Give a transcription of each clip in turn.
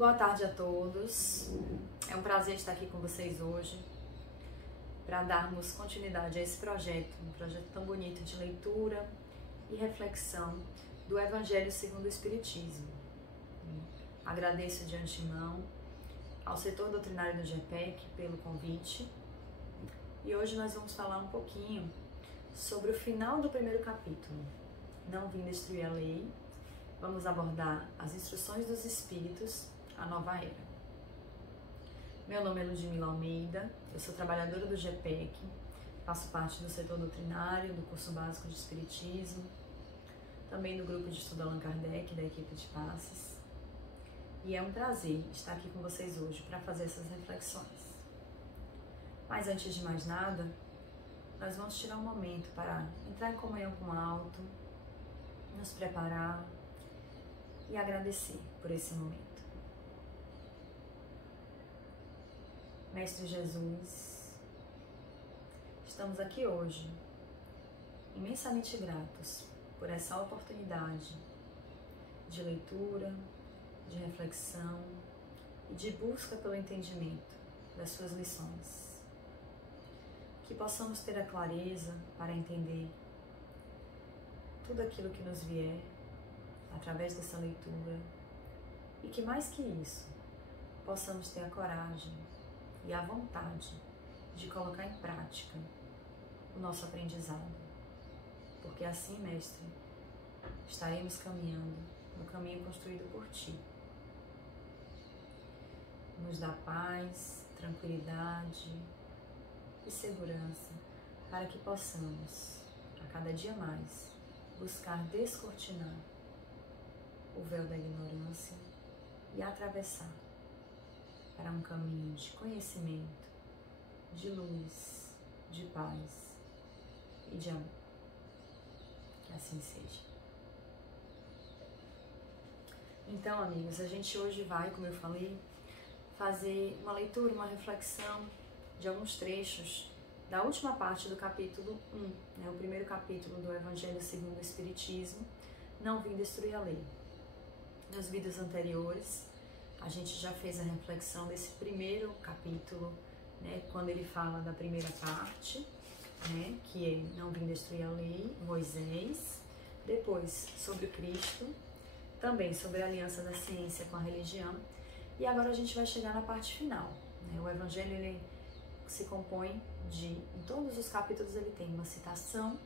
Boa tarde a todos. É um prazer estar aqui com vocês hoje para darmos continuidade a esse projeto, um projeto tão bonito de leitura e reflexão do Evangelho segundo o Espiritismo. Agradeço de antemão ao setor doutrinário do GPEC pelo convite e hoje nós vamos falar um pouquinho sobre o final do primeiro capítulo, Não Vim Destruir a Lei. Vamos abordar as instruções dos Espíritos, a nova era. Meu nome é Ludmila Almeida, eu sou trabalhadora do GPEC, faço parte do setor doutrinário, do curso básico de Espiritismo, também do grupo de estudo Allan Kardec, da equipe de passes. E é um prazer estar aqui com vocês hoje para fazer essas reflexões. Mas antes de mais nada, nós vamos tirar um momento para entrar em comunhão com o alto, nos preparar e agradecer por esse momento. Mestre Jesus, estamos aqui hoje, imensamente gratos por essa oportunidade de leitura, de reflexão e de busca pelo entendimento das suas lições. Que possamos ter a clareza para entender tudo aquilo que nos vier através dessa leitura e que, mais que isso, possamos ter a coragem e a vontade de colocar em prática o nosso aprendizado, porque assim, Mestre, estaremos caminhando no caminho construído por Ti. Nos dá paz, tranquilidade e segurança para que possamos, a cada dia mais, buscar descortinar o véu da ignorância e atravessar para um caminho de conhecimento, de luz, de paz e de amor. Que assim seja. Então, amigos, a gente hoje vai, como eu falei, fazer uma leitura, uma reflexão de alguns trechos da última parte do capítulo 1, o primeiro capítulo do Evangelho segundo o Espiritismo, Não Vim Destruir a Lei. Nos vídeos anteriores, a gente já fez a reflexão desse primeiro capítulo, quando ele fala da primeira parte, que é Não Vim Destruir a Lei, Moisés, depois sobre o Cristo, também sobre a aliança da ciência com a religião, e agora a gente vai chegar na parte final. O Evangelho ele se compõe de, em todos os capítulos ele tem uma citação,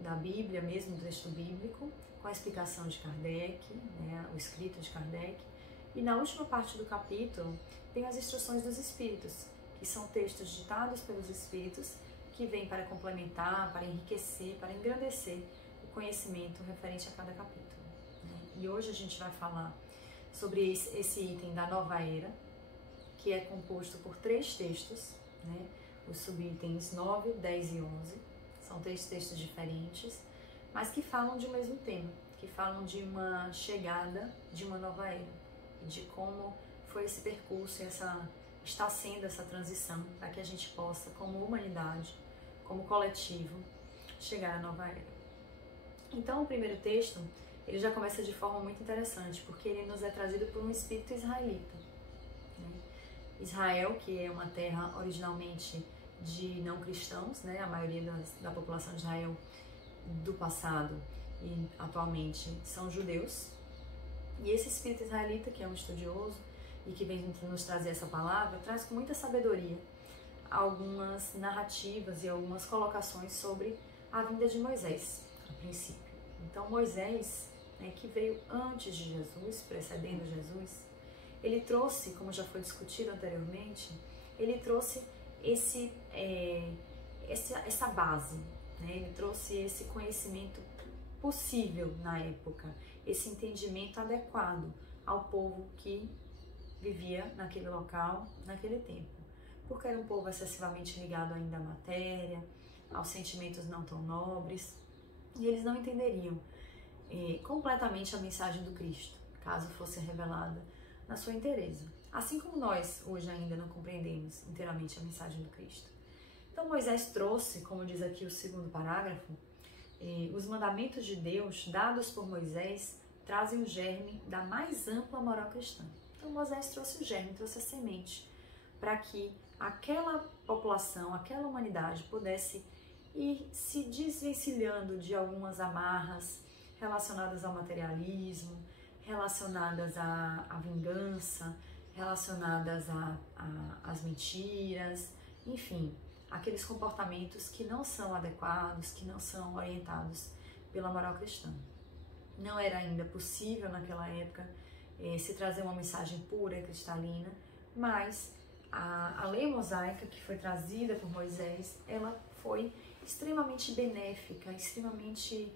da Bíblia mesmo, do texto bíblico, com a explicação de Kardec, o escrito de Kardec, e na última parte do capítulo tem as instruções dos Espíritos, que são textos ditados pelos Espíritos, que vêm para complementar, para enriquecer, para engrandecer o conhecimento referente a cada capítulo. E hoje a gente vai falar sobre esse item da nova era, que é composto por 3 textos, os subitens 9, 10 e 11, são 3 textos diferentes, mas que falam de um mesmo tema, que falam de uma chegada de uma nova era, e de como foi esse percurso, está sendo essa transição, para que a gente possa, como humanidade, como coletivo, chegar à nova era. Então, o primeiro texto, ele já começa de forma muito interessante, porque ele nos é trazido por um espírito israelita. Israel, que é uma terra originalmente de não cristãos, a maioria da população de Israel do passado e atualmente são judeus, e esse espírito israelita, que é um estudioso e que vem nos trazer essa palavra, traz com muita sabedoria algumas narrativas e algumas colocações sobre a vinda de Moisés, a princípio. Então Moisés, que veio antes de Jesus, precedendo Jesus, ele trouxe, como já foi discutido anteriormente, ele trouxe essa base, ele trouxe esse conhecimento possível na época, esse entendimento adequado ao povo que vivia naquele local, naquele tempo, porque era um povo excessivamente ligado ainda à matéria, aos sentimentos não tão nobres, e eles não entenderiam completamente a mensagem do Cristo, caso fosse revelada na sua inteireza. Assim como nós hoje ainda não compreendemos inteiramente a mensagem do Cristo. Então Moisés trouxe, como diz aqui o segundo parágrafo, os mandamentos de Deus dados por Moisés trazem o germe da mais ampla moral cristã. Então Moisés trouxe o germe, trouxe a semente, para que aquela população, aquela humanidade pudesse ir se desvencilhando de algumas amarras relacionadas ao materialismo, relacionadas à vingança, relacionadas às mentiras, enfim, aqueles comportamentos que não são adequados, que não são orientados pela moral cristã. Não era ainda possível naquela época se trazer uma mensagem pura e cristalina, mas a lei mosaica que foi trazida por Moisés, ela foi extremamente benéfica, extremamente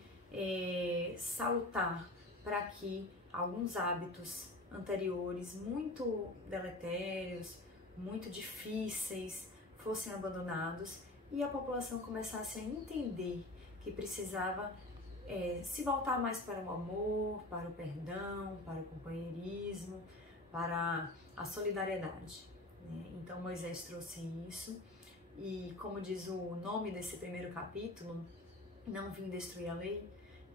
salutar para que alguns hábitos anteriores, muito deletérios, muito difíceis, fossem abandonados e a população começasse a entender que precisava se voltar mais para o amor, para o perdão, para o companheirismo, para a solidariedade, né? Então Moisés trouxe isso e, como diz o nome desse primeiro capítulo, não vim destruir a lei,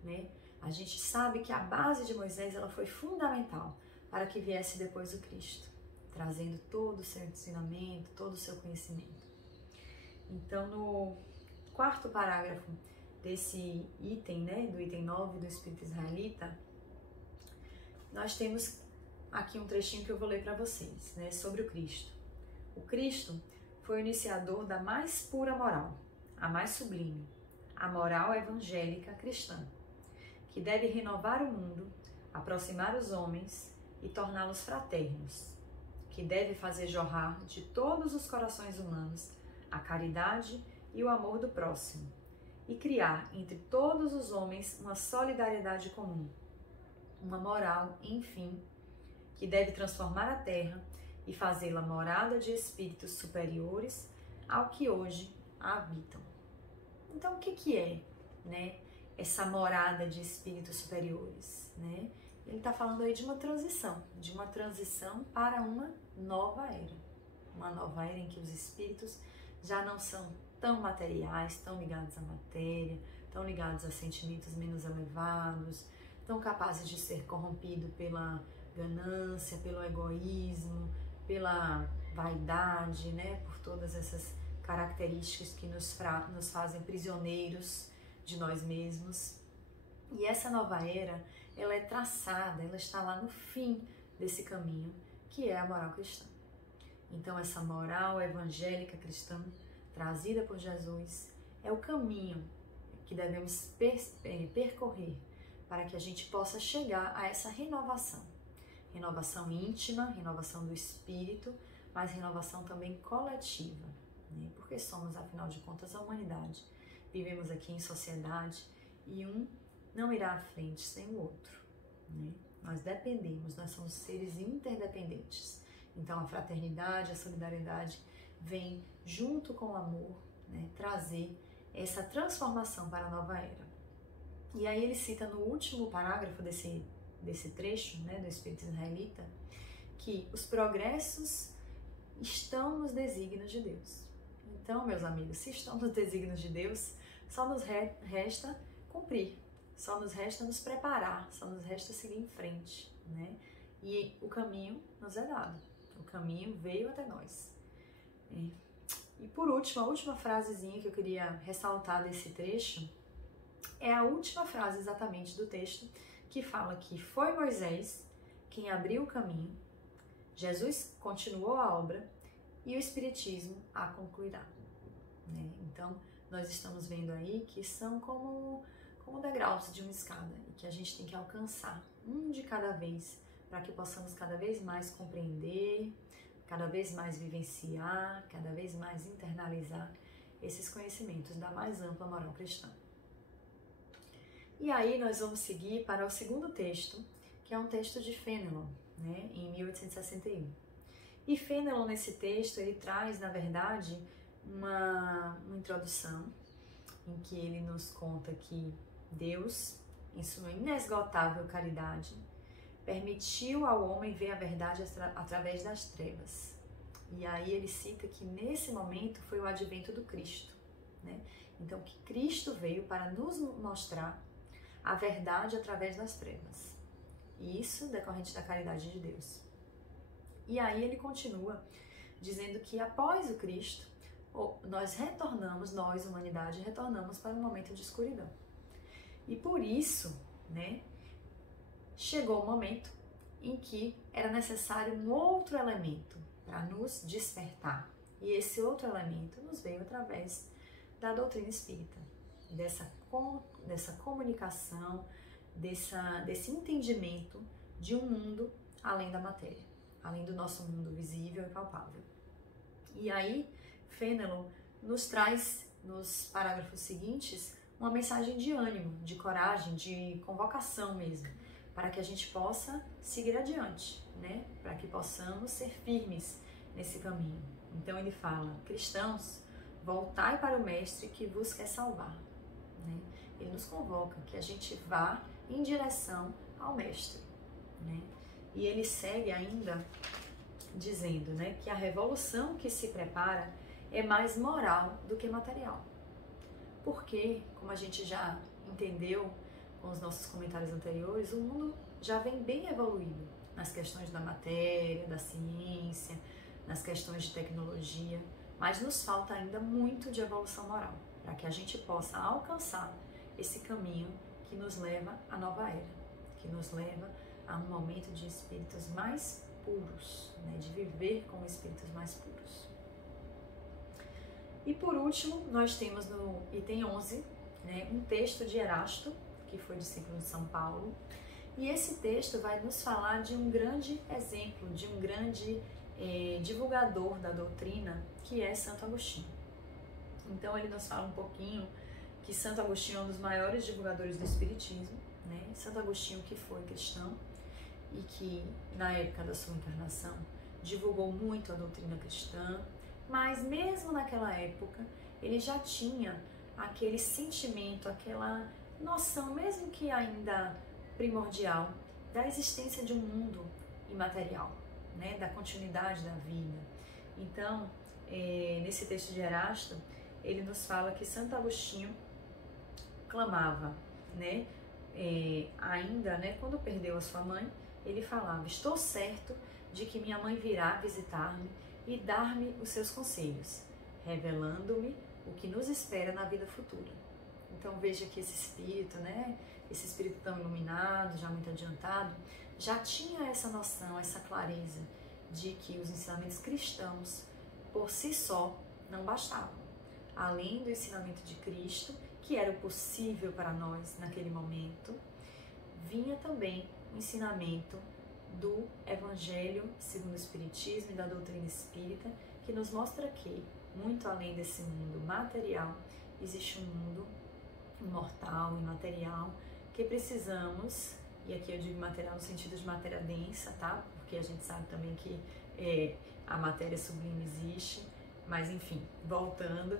né? A gente sabe que a base de Moisés ela foi fundamental para que viesse depois o Cristo, trazendo todo o seu ensinamento, todo o seu conhecimento. Então, no quarto parágrafo desse item, né, do item 9 do Espírito Israelita, nós temos aqui um trechinho que eu vou ler para vocês, né, sobre o Cristo. O Cristo foi o iniciador da mais pura moral, a mais sublime, a moral evangélica cristã, que deve renovar o mundo, aproximar os homens e torná-los fraternos, que deve fazer jorrar de todos os corações humanos a caridade e o amor do próximo, e criar entre todos os homens uma solidariedade comum, uma moral, enfim, que deve transformar a terra e fazê-la morada de espíritos superiores ao que hoje a habitam. Então, o que é, né, essa morada de espíritos superiores, né? Ele está falando aí de uma transição para uma nova era em que os espíritos já não são tão materiais, tão ligados à matéria, tão ligados a sentimentos menos elevados, tão capazes de ser corrompido pela ganância, pelo egoísmo, pela vaidade, né? Por todas essas características que nos fazem prisioneiros de nós mesmos. E essa nova era, ela é traçada, ela está lá no fim desse caminho, que é a moral cristã. Então essa moral evangélica cristã, trazida por Jesus, é o caminho que devemos percorrer para que a gente possa chegar a essa renovação. Renovação íntima, renovação do espírito, mas renovação também coletiva, né? Porque somos, afinal de contas, a humanidade. Vivemos aqui em sociedade e um não irá à frente sem o outro, né? Nós dependemos, nós somos seres interdependentes. Então a fraternidade, a solidariedade vem junto com o amor, né, trazer essa transformação para a nova era. E aí ele cita no último parágrafo desse trecho, né, do Espírito Israelita, que os progressos estão nos desígnios de Deus. Então, meus amigos, se estão nos desígnios de Deus, só nos resta cumprir, só nos resta nos preparar, só nos resta seguir em frente, né? E o caminho nos é dado, o caminho veio até nós. E por último, a última frasezinha que eu queria ressaltar desse trecho é a última frase exatamente do texto, que fala que foi Moisés quem abriu o caminho, Jesus continuou a obra e o Espiritismo a concluirá, né? Então, nós estamos vendo aí que são como degraus de uma escada e que a gente tem que alcançar um de cada vez para que possamos cada vez mais compreender, cada vez mais vivenciar, cada vez mais internalizar esses conhecimentos da mais ampla moral cristã. E aí nós vamos seguir para o segundo texto, que é um texto de Fénelon, né, em 1861. E Fénelon, nesse texto, ele traz, na verdade, uma introdução em que ele nos conta que Deus, em sua inesgotável caridade, permitiu ao homem ver a verdade através das trevas. E aí ele cita que nesse momento foi o advento do Cristo, né? Então que Cristo veio para nos mostrar a verdade através das trevas. E isso decorrente da caridade de Deus. E aí ele continua dizendo que após o Cristo, nós retornamos, nós, humanidade, retornamos para um momento de escuridão. E por isso, né, chegou o momento em que era necessário um outro elemento para nos despertar. E esse outro elemento nos veio através da doutrina espírita, dessa comunicação, desse entendimento de um mundo além da matéria, além do nosso mundo visível e palpável. E aí, Fénelon nos traz, nos parágrafos seguintes, uma mensagem de ânimo, de coragem, de convocação mesmo, para que a gente possa seguir adiante, né? Para que possamos ser firmes nesse caminho. Então ele fala: cristãos, voltai para o Mestre que vos quer salvar. Né? Ele nos convoca que a gente vá em direção ao Mestre. Né? E ele segue ainda dizendo, né, que a revolução que se prepara é mais moral do que material. Porque, como a gente já entendeu com os nossos comentários anteriores, o mundo já vem bem evoluído nas questões da matéria, da ciência, nas questões de tecnologia, mas nos falta ainda muito de evolução moral, para que a gente possa alcançar esse caminho que nos leva à nova era, que nos leva a um momento de espíritos mais puros, né, de viver com espíritos mais puros. E por último, nós temos no item 11, né, um texto de Erasto, que foi discípulo de São Paulo, e esse texto vai nos falar de um grande exemplo, de um grande divulgador da doutrina, que é Santo Agostinho. Então ele nos fala um pouquinho que Santo Agostinho é um dos maiores divulgadores do Espiritismo, né? Santo Agostinho que foi cristão e que na época da sua encarnação divulgou muito a doutrina cristã, mas mesmo naquela época ele já tinha aquele sentimento, aquela noção, mesmo que ainda primordial, da existência de um mundo imaterial, né, da continuidade da vida. Então, nesse texto de Erasto, ele nos fala que Santo Agostinho clamava, né, ainda, né, quando perdeu a sua mãe, ele falava: estou certo de que minha mãe virá visitar-me e dar-me os seus conselhos, revelando-me o que nos espera na vida futura. Então veja que esse espírito, né, esse espírito tão iluminado, já muito adiantado, já tinha essa noção, essa clareza de que os ensinamentos cristãos por si só não bastavam. Além do ensinamento de Cristo, que era o possível para nós naquele momento, vinha também o ensinamento do Evangelho segundo o Espiritismo e da doutrina espírita, que nos mostra que, muito além desse mundo material, existe um mundo imortal, imaterial, que precisamos, e aqui eu digo material no sentido de matéria densa, tá? Porque a gente sabe também que a matéria sublime existe, mas enfim, voltando,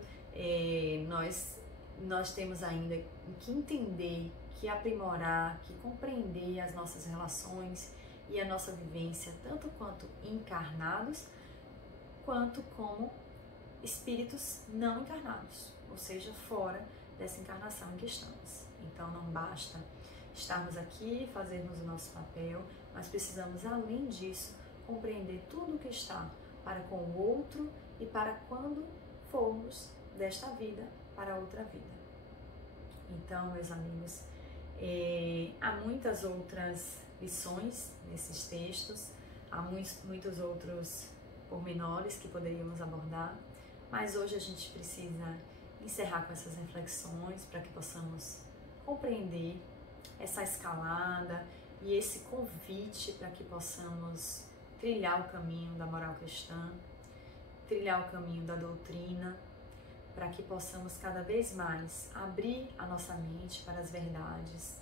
nós temos ainda que entender, que aprimorar, que compreender as nossas relações e a nossa vivência, tanto quanto encarnados, quanto como espíritos não encarnados, ou seja, fora dessa encarnação em que estamos. Então não basta estarmos aqui, fazermos o nosso papel, mas precisamos, além disso, compreender tudo o que está para com o outro e para quando formos desta vida para outra vida. Então, meus amigos, há muitas outras lições nesses textos, há muitos outros pormenores que poderíamos abordar, mas hoje a gente precisa encerrar com essas reflexões para que possamos compreender essa escalada e esse convite para que possamos trilhar o caminho da moral cristã, trilhar o caminho da doutrina, para que possamos cada vez mais abrir a nossa mente para as verdades,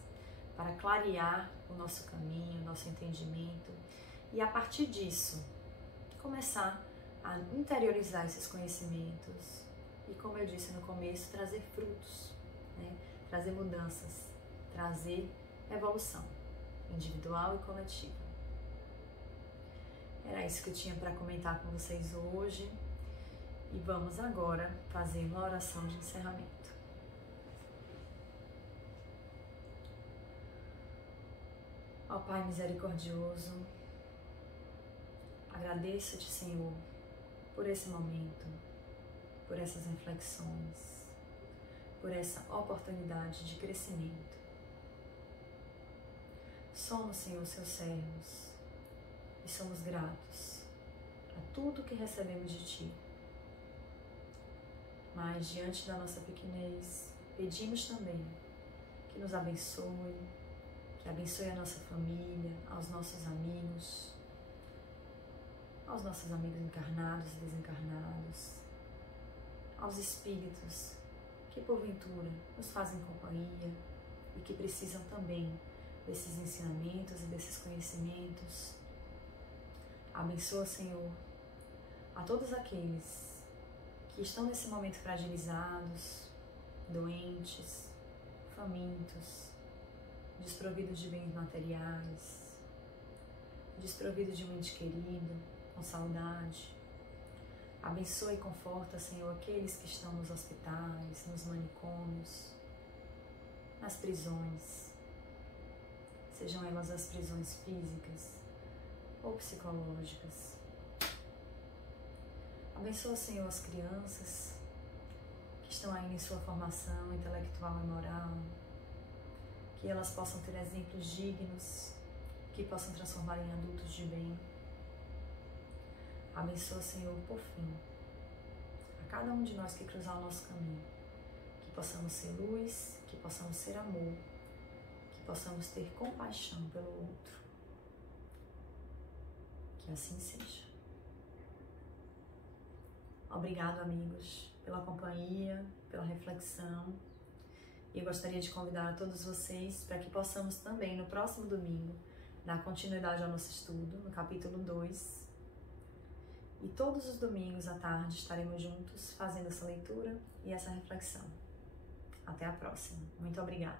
para clarear o nosso caminho, o nosso entendimento e a partir disso começar a interiorizar esses conhecimentos e, como eu disse no começo, trazer frutos, né? Trazer mudanças, trazer evolução individual e coletiva. Era isso que eu tinha para comentar com vocês hoje e vamos agora fazer uma oração de encerramento. Ó Pai misericordioso, agradeço-te, Senhor, por esse momento, por essas reflexões, por essa oportunidade de crescimento. Somos, Senhor, seus servos e somos gratos a tudo que recebemos de Ti. Mas, diante da nossa pequenez, pedimos também que nos abençoe, que abençoe a nossa família, aos nossos amigos encarnados e desencarnados, aos espíritos que porventura nos fazem companhia e que precisam também desses ensinamentos e desses conhecimentos. Abençoa, Senhor, a todos aqueles que estão nesse momento fragilizados, doentes, famintos, desprovidos de bens materiais, desprovidos de um ente querido, com saudade. Abençoa e conforta, Senhor, aqueles que estão nos hospitais, nos manicômios, nas prisões, sejam elas as prisões físicas ou psicológicas. Abençoa, Senhor, as crianças que estão ainda em sua formação intelectual e moral, que elas possam ter exemplos dignos, que possam transformar em adultos de bem. Abençoa, Senhor, por fim, a cada um de nós que cruzar o nosso caminho, que possamos ser luz, que possamos ser amor, que possamos ter compaixão pelo outro. Que assim seja. Obrigado, amigos, pela companhia, pela reflexão. E eu gostaria de convidar a todos vocês para que possamos também, no próximo domingo, dar continuidade ao nosso estudo, no capítulo 2. E todos os domingos à tarde estaremos juntos fazendo essa leitura e essa reflexão. Até a próxima. Muito obrigada.